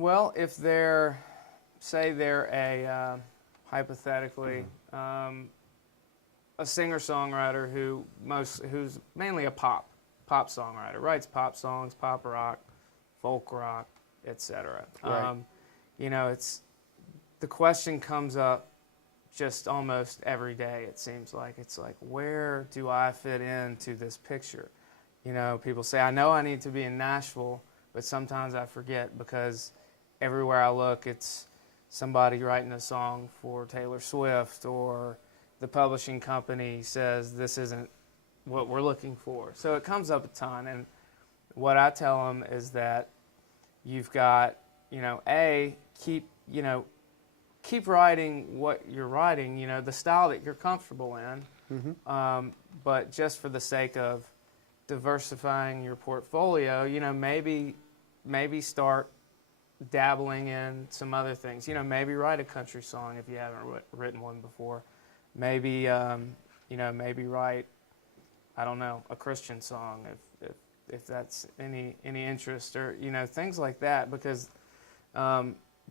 Well, if say they're a, hypothetically, a singer-songwriter who's mainly a pop songwriter, writes pop songs, pop rock, folk rock, etc. Right. The question comes up just almost every day, it seems like. It's like, where do I fit into this picture? People say, I know I need to be in Nashville, but sometimes I forget because everywhere I look, it's somebody writing a song for Taylor Swift, or the publishing company says this isn't what we're looking for. So it comes up a ton, and what I tell them is that you've got, keep writing what you're writing, the style that you're comfortable in, but just for the sake of diversifying your portfolio, maybe start dabbling in some other things. Maybe write a country song if you haven't written one before. Maybe maybe write, I don't know, a Christian song if that's any interest, or things like that, because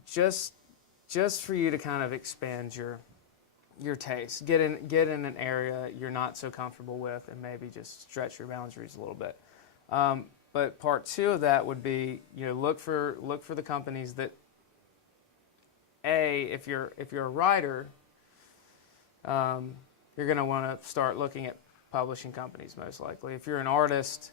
just for you to kind of expand your taste, get in an area you're not so comfortable with, and maybe just stretch your boundaries a little bit. But part two of that would be, look for the companies that, if you're a writer, you're going to want to start looking at publishing companies most likely. If you're an artist,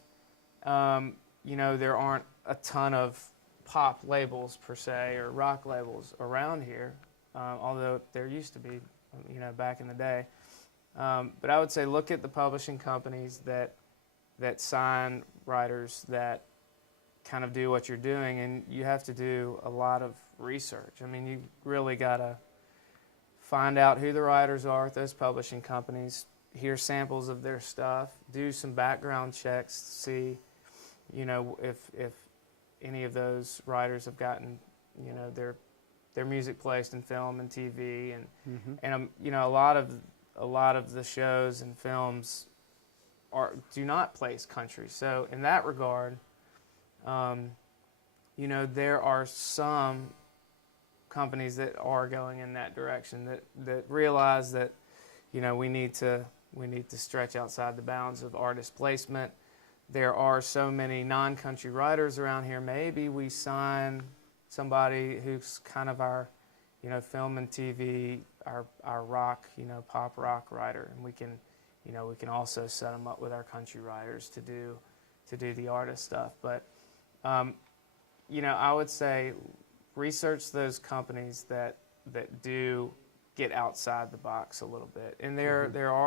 there aren't a ton of pop labels per se, or rock labels around here, although there used to be, back in the day. But I would say look at the publishing companies that sign writers that kind of do what you're doing, and you have to do a lot of research. I mean, you really got to find out who the writers are at those publishing companies, hear samples of their stuff, do some background checks, see, if any of those writers have gotten, their music placed in film and TV, and a lot of the shows and films do not place country. So in that regard, there are some companies that are going in that direction, that realize that, we need to stretch outside the bounds of artist placement. There are so many non-country writers around here. Maybe we sign somebody who's kind of our, film and TV, our rock, pop rock writer, and we can also set them up with our country writers to do the artist stuff. But I would say research those companies that do get outside the box a little bit, and there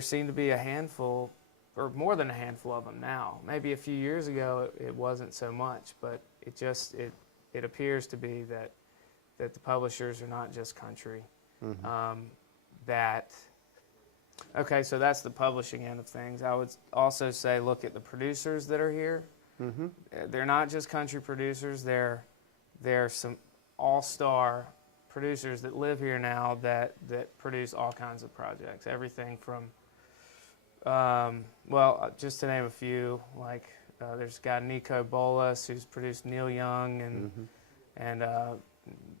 seem to be a handful, or more than a handful of them now. Maybe a few years ago it wasn't so much, but it appears to be that the publishers are not just country. Okay, so that's the publishing end of things. I would also say look at the producers that are here. They're not just country producers. They're some all-star producers that live here now that produce all kinds of projects. Everything from, just to name a few, like there's a guy, Nico Bolas, who's produced Neil Young and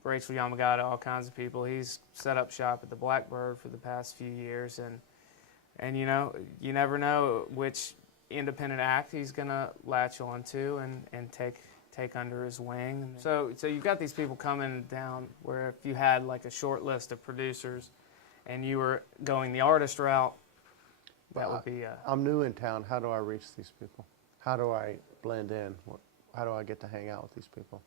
Rachel Yamagata, all kinds of people. He's set up shop at the Blackbird for the past few years, and you never know which independent act he's going to latch on to and take under his wing. So you've got these people coming down, where if you had like a short list of producers and you were going the artist route, that would be... I'm new in town. How do I reach these people? How do I blend in? How do I get to hang out with these people?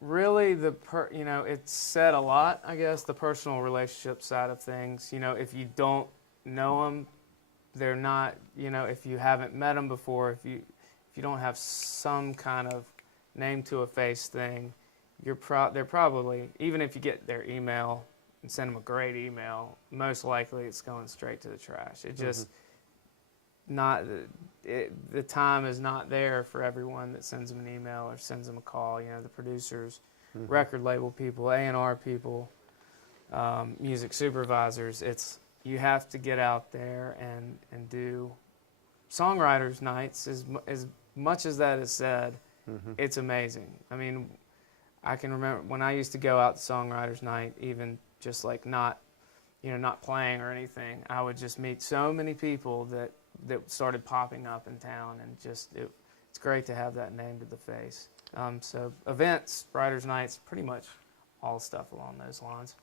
Really, it's said a lot, I guess, the personal relationship side of things. If you don't know them, they're not, if you haven't met them before, if you don't have some kind of name to a face thing, they're probably, even if you get their email and send them a great email, most likely it's going straight to the trash. It just the time is not there for everyone that sends them an email or sends them a call. The producers, record label people, A&R people, music supervisors. You have to get out there and do songwriters nights. As much as that is said, it's amazing. I mean, I can remember when I used to go out to Songwriters Night, even just like not playing or anything, I would just meet so many people that started popping up in town, and just it's great to have that name to the face. So events, Writers Nights, pretty much all stuff along those lines.